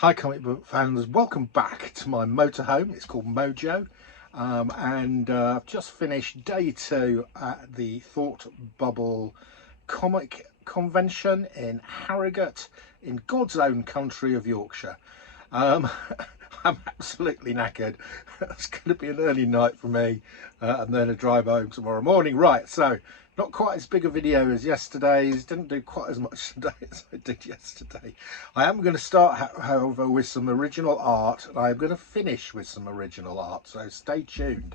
Hi comic book fans, welcome back to my motorhome. It's called Mojo, and I've just finished day 2 at the Thought Bubble Comic Convention in Harrogate in God's own country of Yorkshire. Um, I'm absolutely knackered. It's going to be an early night for me, and then a drive home tomorrow morning. Right, so not quite as big a video as yesterday's. Didn't do quite as much today as I did yesterday. I am going to start, however, with some original art, and I'm going to finish with some original art. So stay tuned.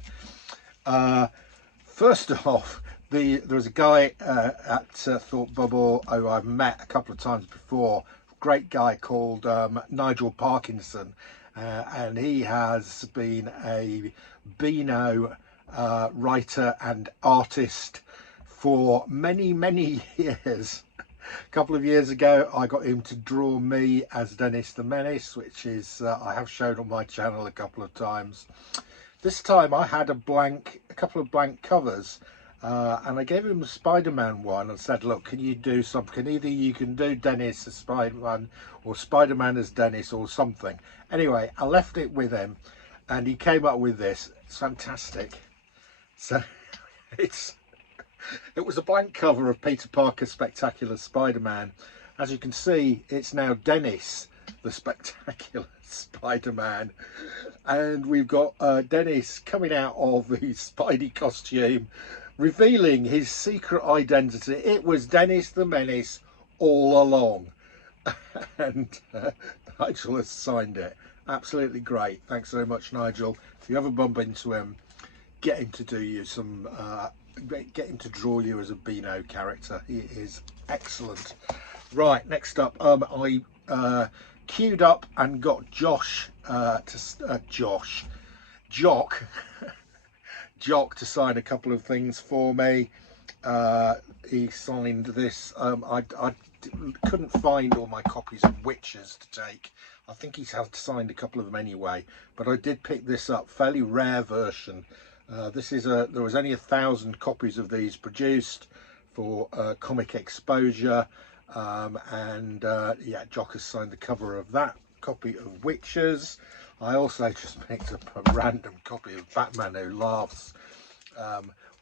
First off, there was a guy at Thought Bubble who I've met a couple of times before. Great guy called Nigel Parkinson, and he has been a Beano writer and artist for many years. A couple of years ago I got him to draw me as Dennis the Menace, which is I have shown on my channel a couple of times. This time I had a couple of blank covers, and I gave him a Spider-Man one and said, look, can you do something? Either you can do Dennis as Spider-Man or Spider-Man as Dennis or something. Anyway, I left it with him and he came up with this. It's fantastic. So it was a blank cover of Peter Parker's Spectacular Spider-Man. As you can see, it's now Dennis the Spectacular Spider-Man, and we've got Dennis coming out of his Spidey costume, revealing his secret identity. It was Dennis the Menace all along. And Nigel has signed it. Absolutely great. Thanks very much, Nigel. If you ever bump into him, get him to do you some get him to draw you as a Beano character. He is excellent. Right, next up, I queued up and got Jock Jock to sign a couple of things for me. He signed this. I couldn't find all my copies of Witches to take. I think he's had signed a couple of them anyway, but I did pick this up, fairly rare version. There was only 1,000 copies of these produced for comic exposure, and yeah, Jock has signed the cover of that copy of Witches. I also just picked up a random copy of Batman Who Laughs,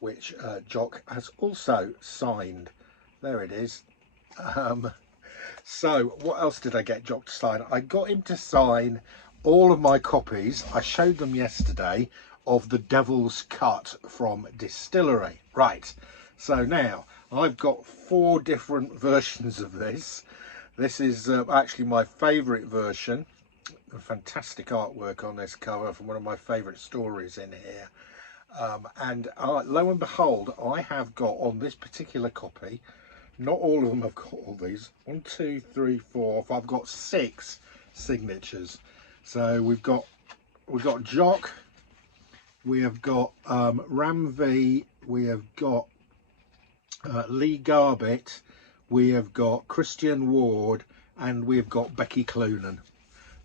which Jock has also signed. There it is. So what else did I get Jock to sign? I got him to sign all of my copies. I showed them yesterday of The Devil's Cut from Distillery. Right, so now I've got 4 different versions of this. This is actually my favourite version. Fantastic artwork on this cover from one of my favourite stories in here. And lo and behold, I have got on this particular copy, not all of them have got all these, 1, 2, 3, 4, I've got 6 signatures. So we've got Jock, we have got Ram V, we have got Lee Garbett, we have got Christian Ward, and we've got Becky Cloonan.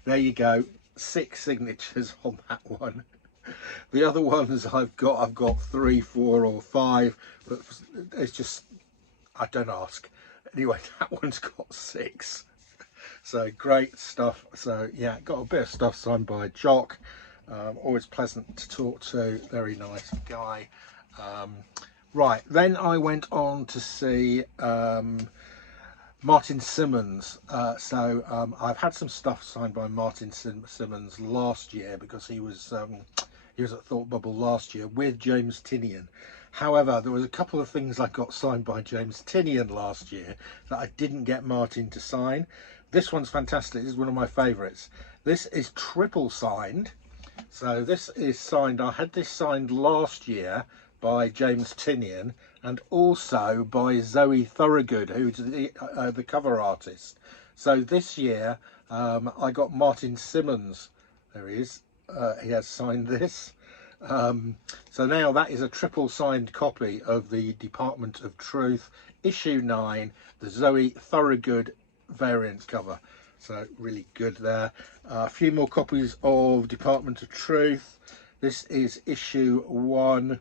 There you go, 6 signatures on that one. The other ones I've got 3, 4 or 5, but it's just, I don't ask. Anyway, that one's got 6. So great stuff. So yeah, got a bit of stuff signed by Jock. Always pleasant to talk to, very nice guy. Right, then I went on to see Martin Simmons. I've had some stuff signed by Martin Simmons last year because he was at Thought Bubble last year with James Tynion. However, there was a couple of things I got signed by James Tynion last year that I didn't get Martin to sign. This one's fantastic. This is one of my favourites. This is triple signed. So this is signed, I had this signed last year by James Tynion and also by Zoe Thorogood, who's the cover artist. So this year I got Martin Simmons. There he is. He has signed this. So now that is a triple signed copy of the Department of Truth issue 9, the Zoe Thorogood variant cover. So really good there. A few more copies of Department of Truth. This is issue 1.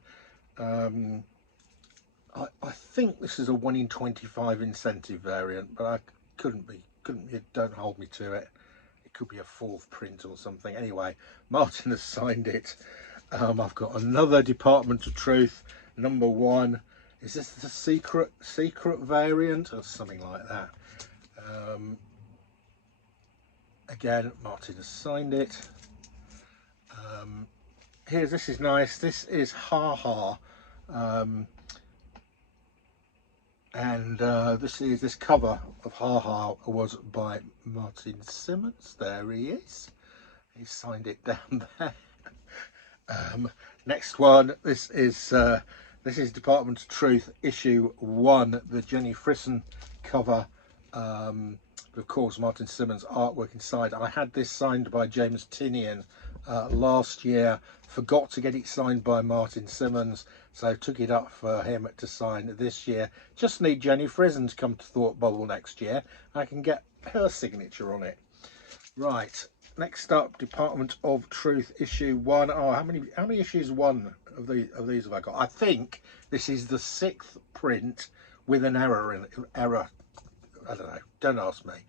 I think this is a 1 in 25 incentive variant, but I couldn't be, don't hold me to it. it could be a fourth print or something. Anyway, Martin has signed it. I've got another Department of Truth #1. Is this the secret variant or something like that? Again, Martin has signed it. This is nice. This is Ha Ha. And this cover of Ha Ha was by Martin Simmons. There he is. He signed it down there. Next one. This is Department of Truth #1, the Jenny Frisson cover. Of course, Martin Simmons artwork inside. I had this signed by James Tinian last year. Forgot to get it signed by Martin Simmons, so took it up for him to sign this year. Just need Jenny Frisson to come to Thought Bubble next year. I can get her signature on it. Right, next up, Department of Truth #1. Oh, how many issues one of these have I got? I think this is the 6th print with an error. I don't know. Don't ask me.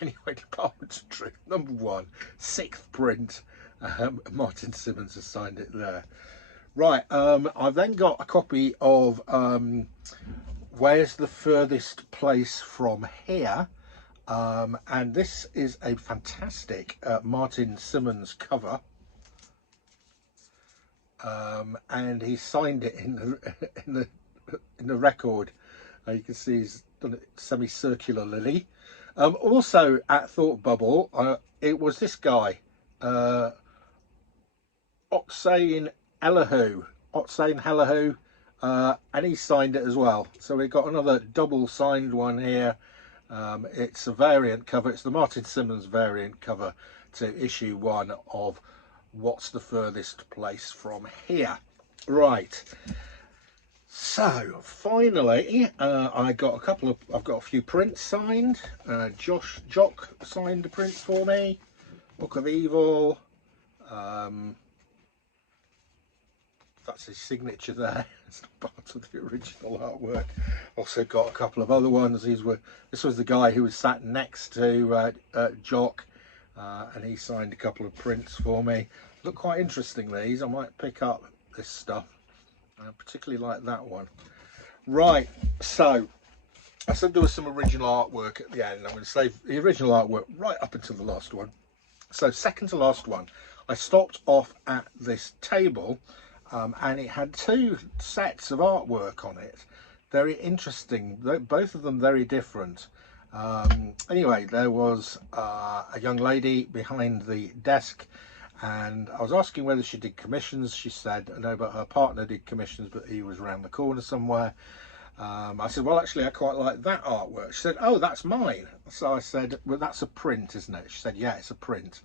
Anyway, Department of Truth #1, 6th print. Martin Simmons has signed it there. Right, I've then got a copy of Where's the Furthest Place From Here? And this is a fantastic Martin Simmons cover. And he signed it in the record. You can see he's done it semicircularly. Also at Thought Bubble, it was this guy, Oksane Hellahu, and he signed it as well. So we've got another double signed one here. It's a variant cover. It's the Martin Simmons variant cover to #1 of What's the Furthest Place From Here. Right. So finally, I've got a few prints signed. Jock signed a print for me. Book of Evil. That's his signature there. It's not part of the original artwork. Also got a couple of other ones. This was the guy who was sat next to Jock, and he signed a couple of prints for me. Look quite interesting, these. I might pick up this stuff. I particularly like that one. Right, so I said there was some original artwork at the end. I'm going to save the original artwork right up until the last one. So second to last one, I stopped off at this table, and it had 2 sets of artwork on it. Very interesting, both of them very different. Anyway, there was a young lady behind the desk, and I was asking whether she did commissions. She said no, but her partner did commissions, but he was around the corner somewhere. I said, well, actually, I quite like that artwork. She said, oh, that's mine. So I said, well, that's a print, isn't it? She said, yeah, it's a print.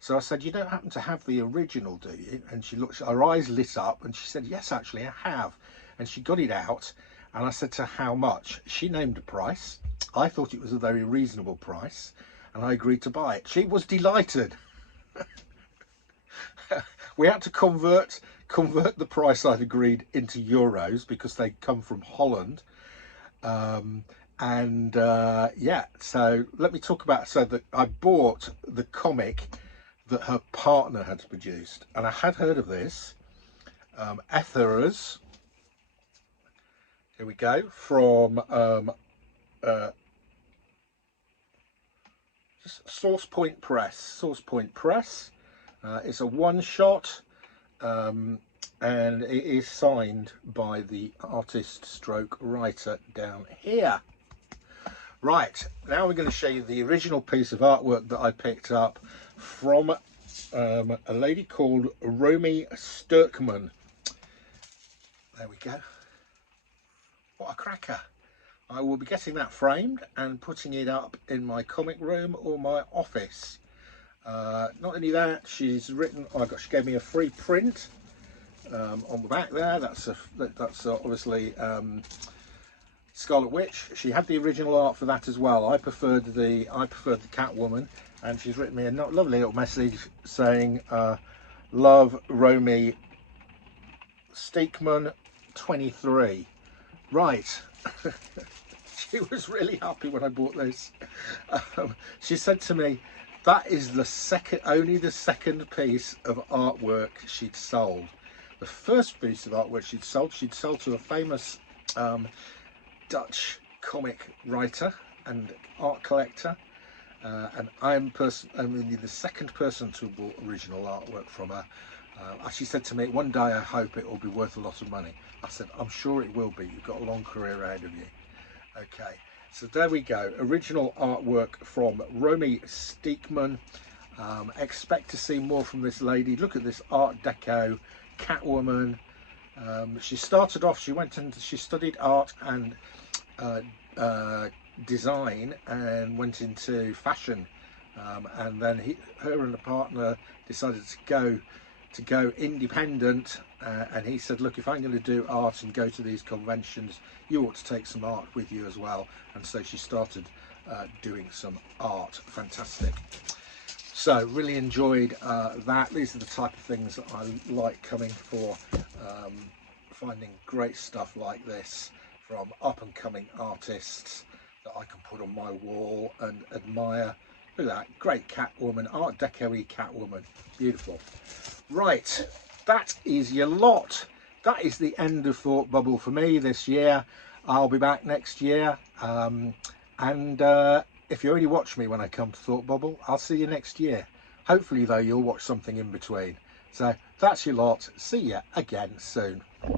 So I said, you don't happen to have the original, do you? And she looked, her eyes lit up, and she said, yes, actually, I have. And she got it out, and I said to her, how much? She named a price. I thought it was a very reasonable price, and I agreed to buy it. She was delighted. We had to convert the price I'd agreed into euros because they come from Holland. Yeah, so let me talk about, so that I bought the comic that her partner had produced, and I had heard of this. Etheras, here we go, from Source Point Press. It's a one-shot, and it is signed by the artist stroke writer down here. Right, now we're going to show you the original piece of artwork that I picked up from a lady called Romy Sturkman. There we go. What a cracker. I will be getting that framed and putting it up in my comic room or my office. Not only that, she's written, oh my gosh, she gave me a free print on the back there. That's obviously Scarlet Witch. She had the original art for that as well. I preferred the Catwoman, and she's written me a lovely little message saying, love, Romy Steekman 23. Right. She was really happy when I bought this. She said to me, that is the second, only the second piece of artwork she'd sold. The first piece of artwork she'd sold to a famous Dutch comic writer and art collector. And I'm only the second person to have bought original artwork from her. She said to me, one day I hope it will be worth a lot of money. I said, I'm sure it will be. You've got a long career ahead of you. Okay, so there we go. Original artwork from Romy Steekman. Expect to see more from this lady. Look at this Art Deco Catwoman. She started off, she went and she studied art and design and went into fashion, and then her and the partner decided to go independent, and he said, look, if I'm going to do art and go to these conventions, you ought to take some art with you as well. And so she started doing some art. Fantastic. So really enjoyed that. These are the type of things that I like coming for, finding great stuff like this from up and coming artists that I can put on my wall and admire. Look at that, great Catwoman, Art Deco-y Catwoman, beautiful. Right, that is your lot. That is the end of Thought Bubble for me this year. I'll be back next year, and if you only watch me when I come to Thought Bubble, I'll see you next year. Hopefully though, you'll watch something in between. So that's your lot. See you again soon.